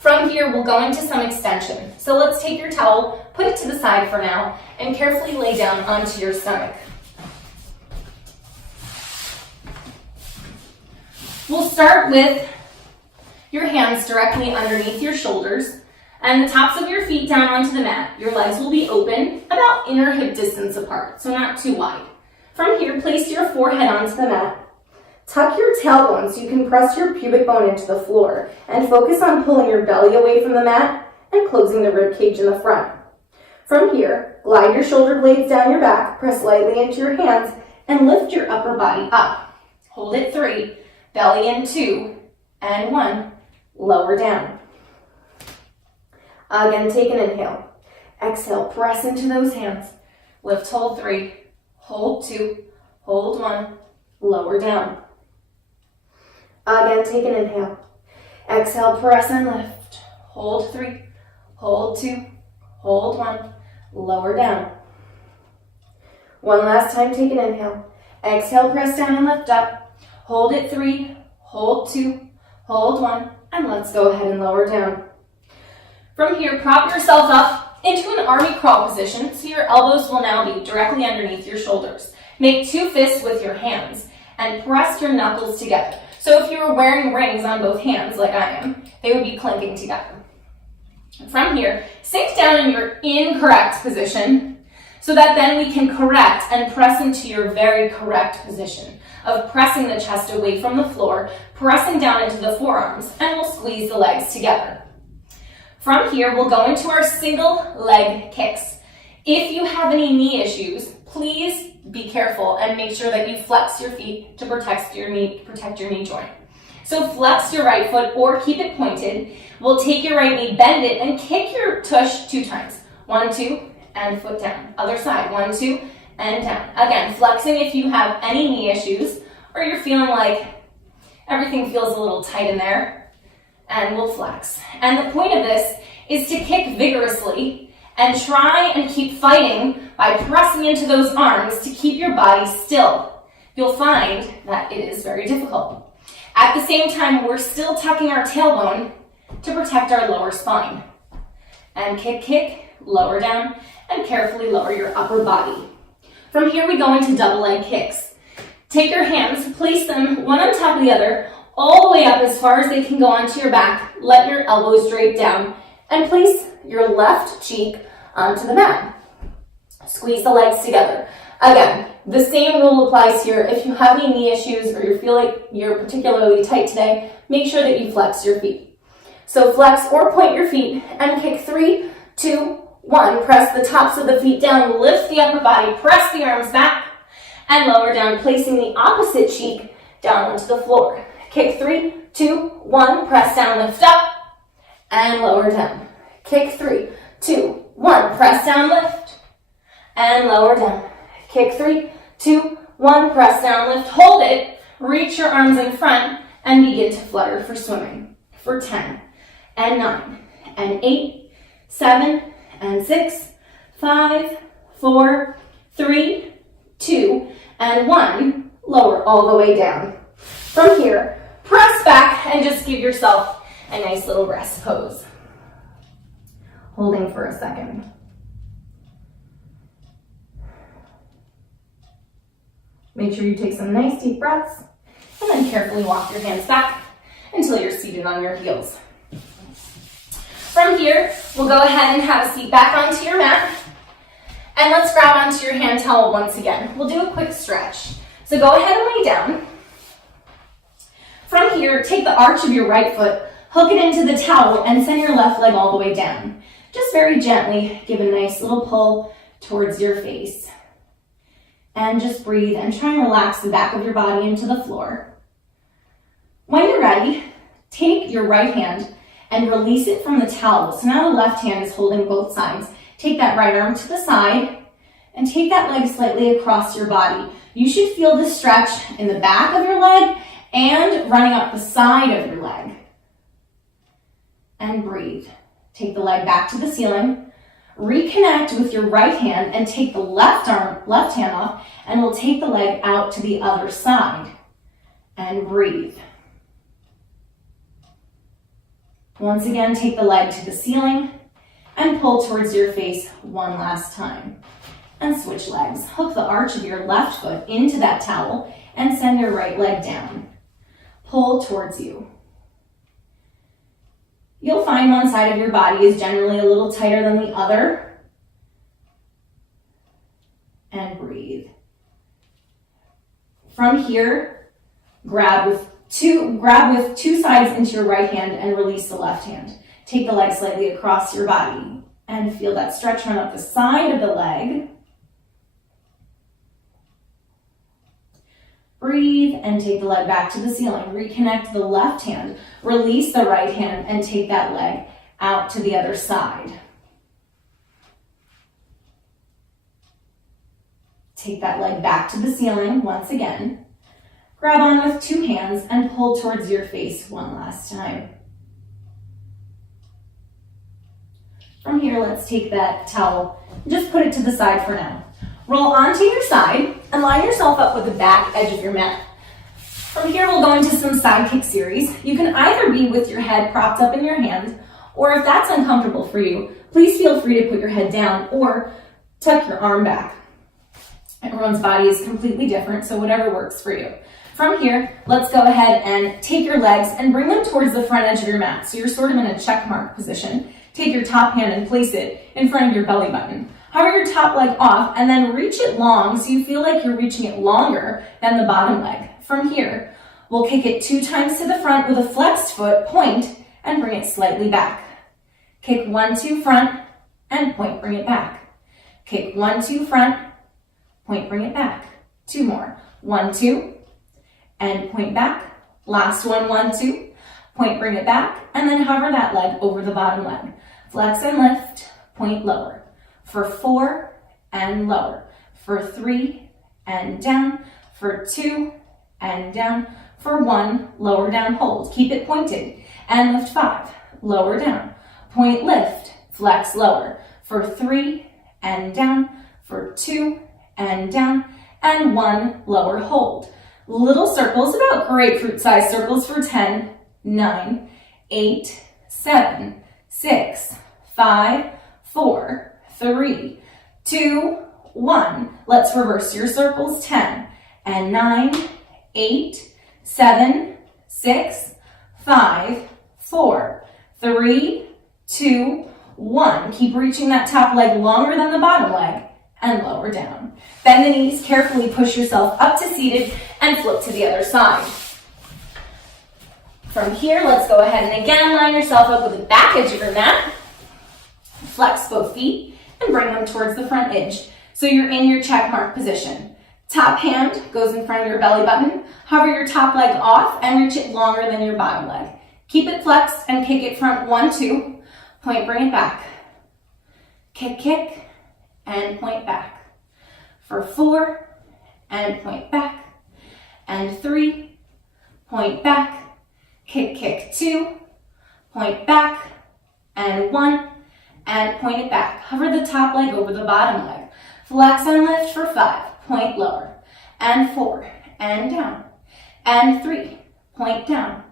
From here, we'll go into some extension. So let's take your towel, put it to the side for now, and carefully lay down onto your stomach. We'll start with your hands directly underneath your shoulders and the tops of your feet down onto the mat. Your legs will be open, about inner hip distance apart, so not too wide. From here, place your forehead onto the mat. Tuck your tailbone so you can press your pubic bone into the floor and focus on pulling your belly away from the mat and closing the rib cage in the front. From here, glide your shoulder blades down your back, press lightly into your hands, and lift your upper body up. Hold it 3, belly in 2, and 1, lower down. Again, take an inhale. Exhale, press into those hands. Lift, hold 3, hold 2, hold 1, lower down. Again, take an inhale. Exhale, press and lift. Hold 3, hold 2, hold 1, lower down. One last time, take an inhale. Exhale, press down and lift up. Hold it 3, hold 2, hold 1, and let's go ahead and lower down. From here, prop yourself up into an army crawl position so your elbows will now be directly underneath your shoulders. Make 2 fists with your hands and press your knuckles together. So if you were wearing rings on both hands like I am, they would be clinking together. From here, sink down in your incorrect position so that then we can correct and press into your very correct position of pressing the chest away from the floor, pressing down into the forearms, and we'll squeeze the legs together. From here, we'll go into our single leg kicks. If you have any knee issues, please be careful and make sure that you flex your feet to protect your knee joint. So flex your right foot or keep it pointed. We'll take your right knee, bend it, and kick your tush 2 times. 1, 2, and foot down. Other side, 1, 2, and down. Again, flexing if you have any knee issues or you're feeling like everything feels a little tight in there, and we'll flex. And the point of this is to kick vigorously and try and keep fighting by pressing into those arms to keep your body still. You'll find that it is very difficult. At the same time, we're still tucking our tailbone to protect our lower spine. And kick, kick, lower down, and carefully lower your upper body. From here, we go into double leg kicks. Take your hands, place them one on top of the other, all the way up as far as they can go onto your back. Let your elbows drape down, and place your left cheek onto the mat. Squeeze the legs together. Again, the same rule applies here. If you have any knee issues or you feel like you're particularly tight today, make sure that you flex your feet. So flex or point your feet and kick 3, 2, 1. Press the tops of the feet down, lift the upper body, press the arms back, and lower down, placing the opposite cheek down onto the floor. Kick 3, 2, 1. Press down, lift up, and lower down. Kick 3, 2, 1. Press down, lift, and lower down. Kick 3, 2, 1. Press down, lift, hold it. Reach your arms in front and begin to flutter for swimming. For 10, and 9, and 8, 7, and 6, 5, 4, 3, 2, and 1. Lower all the way down. From here, press back and just give yourself a nice little rest pose. Holding for a second. Make sure you take some nice deep breaths and then carefully walk your hands back until you're seated on your heels. From here, we'll go ahead and have a seat back onto your mat. And let's grab onto your hand towel once again. We'll do a quick stretch. So go ahead and lay down. From here, take the arch of your right foot, hook it into the towel, and send your left leg all the way down. Just very gently give a nice little pull towards your face. And just breathe and try and relax the back of your body into the floor. When you're ready, take your right hand and release it from the towel. So now the left hand is holding both sides. Take that right arm to the side and take that leg slightly across your body. You should feel the stretch in the back of your leg and running up the side of your leg. And breathe. Take the leg back to the ceiling. Reconnect with your right hand and take the left hand off, and we'll take the leg out to the other side. And breathe. Once again, take the leg to the ceiling and pull towards your face one last time. And switch legs. Hook the arch of your left foot into that towel and send your right leg down. Pull towards you. You'll find one side of your body is generally a little tighter than the other. And breathe. From here, grab with two sides into your right hand and release the left hand. Take the leg slightly across your body and feel that stretch run up the side of the leg. Breathe and take the leg back to the ceiling. Reconnect the left hand, release the right hand, and take that leg out to the other side. Take that leg back to the ceiling once again. Grab on with two hands and pull towards your face one last time. From here, let's take that towel and just put it to the side for now. Roll onto your side and line yourself up with the back edge of your mat. From here, we'll go into some side kick series. You can either be with your head propped up in your hands, or if that's uncomfortable for you, please feel free to put your head down or tuck your arm back. Everyone's body is completely different, so whatever works for you. From here, let's go ahead and take your legs and bring them towards the front edge of your mat. So you're sort of in a check mark position. Take your top hand and place it in front of your belly button. Hover your top leg off and then reach it long so you feel like you're reaching it longer than the bottom leg. From here, we'll kick it 2 times to the front with a flexed foot, point, and bring it slightly back. Kick 1, 2, front, and point, bring it back. Kick 1, 2, front, point, bring it back. 2 more. 1, 2, and point back. Last one, 1, 2, point, bring it back, and then hover that leg over the bottom leg. Flex and lift, point, lower. For 4 and lower. For 3 and down. For 2 and down. For 1, lower, down, hold. Keep it pointed. And lift 5, lower, down. Point, lift, flex, lower. For 3 and down. For 2 and down. And 1, lower, hold. Little circles, about grapefruit-sized circles for 10, 9, 8, 7, 6, 5, 4, 3, 2, 1. Let's reverse your circles. 10 and 9, 8, 7, 6, 5, 4, 3, 2, 1. Keep reaching that top leg longer than the bottom leg and lower down. Bend the knees, carefully push yourself up to seated and flip to the other side. From here, let's go ahead and again line yourself up with the back edge of your mat. Flex both feet and bring them towards the front edge. So you're in your check mark position. Top hand goes in front of your belly button. Hover your top leg off and reach it longer than your bottom leg. Keep it flexed and kick it front. 1, 2, point, bring it back. Kick, kick, and point back. For 4, and point back. And 3, point back. Kick, kick, 2, point back. And 1, and point it back. Hover the top leg over the bottom leg. Flex and lift for 5, point lower. And 4, and down. And 3, point down.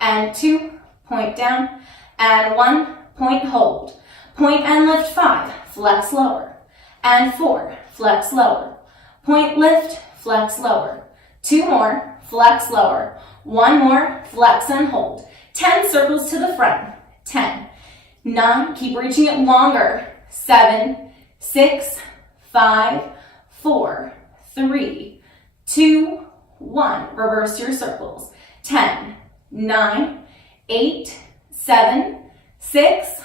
And 2, point down. And 1, point hold. Point and lift 5, flex lower. And 4, flex lower. Point, lift, flex lower. 2 more, flex lower. 1 more, flex and hold. 10 circles to the front. 10, 9, keep reaching it longer. 7, 6, 5, 4, 3, 2, 1. Reverse your circles. 10, 9, 8, 7, 6,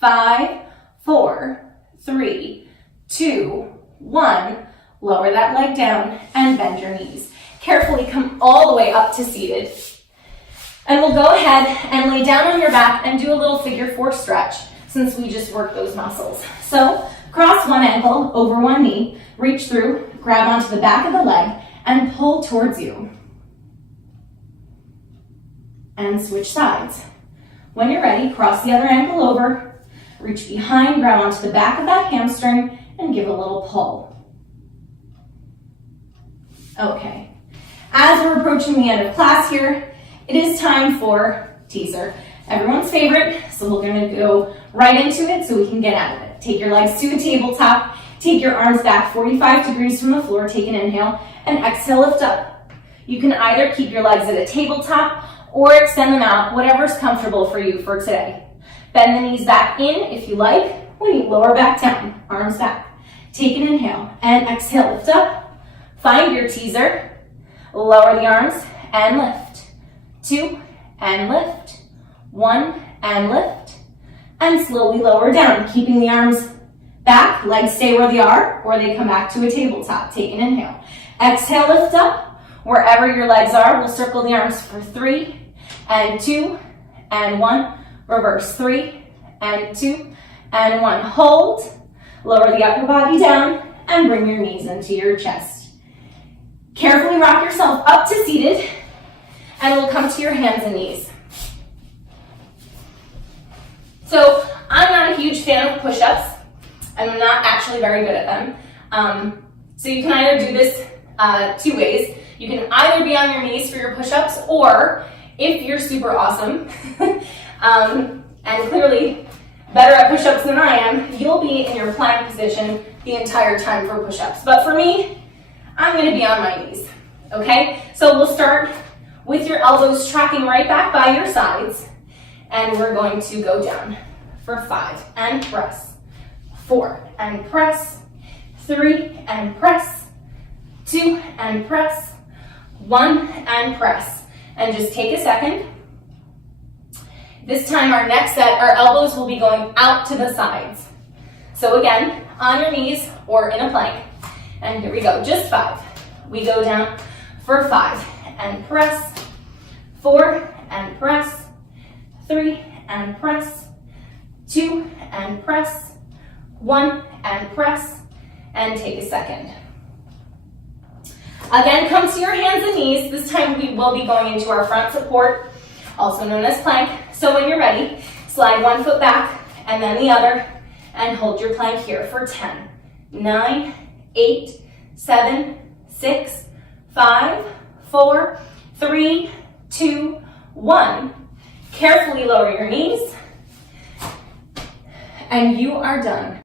5, 4, 3, 2, 1. Lower that leg down and bend your knees. Carefully come all the way up to seated. And we'll go ahead and lay down on your back and do a little figure 4 stretch since we just worked those muscles. So cross one ankle over one knee, reach through, grab onto the back of the leg, and pull towards you. And switch sides. When you're ready, cross the other ankle over, reach behind, grab onto the back of that hamstring, and give a little pull. Okay, as we're approaching the end of class here, it is time for teaser. everyone's favorite, so we're gonna go right into it so we can get out of it. Take your legs to a tabletop, take your arms back 45 degrees from the floor, take an inhale, and exhale, lift up. You can either keep your legs at a tabletop or extend them out, whatever's comfortable for you for today. Bend the knees back in if you like. When you lower back down, arms back. Take an inhale and exhale, lift up. Find your teaser. Lower the arms and lift. 2 and lift. 1 and lift. And slowly lower down, keeping the arms back. Legs stay where they are or they come back to a tabletop. Take an inhale. Exhale, lift up. Wherever your legs are, we'll circle the arms for 3 and 2 and 1. Reverse 3 and 2 and 1. Hold. Lower the upper body down and bring your knees into your chest. Carefully rock yourself up to seated and we'll come to your hands and knees. So I'm not a huge fan of push-ups. I'm not actually very good at them. So you can either do this 2 ways. You can either be on your knees for your push-ups, or if you're super awesome and clearly better at push-ups than I am, you'll be in your plank position the entire time for push-ups. But for me, I'm gonna be on my knees, okay? So we'll start with your elbows tracking right back by your sides, and we're going to go down for 5 and press, 4 and press, 3 and press, 2 and press, 1 and press. And just take a second. This time our next set, our elbows will be going out to the sides. So again, on your knees or in a plank. And here we go, just 5. We go down for 5 and press, 4 and press, 3 and press, 2 and press, 1 and press, and take a second. Again, come to your hands and knees. This time we will be going into our front support, also known as plank. So when you're ready, slide one foot back and then the other, and hold your plank here for 10, 9, 8, 7, 6, 5, 4, 3, 2, 1. Carefully lower your knees, and you are done.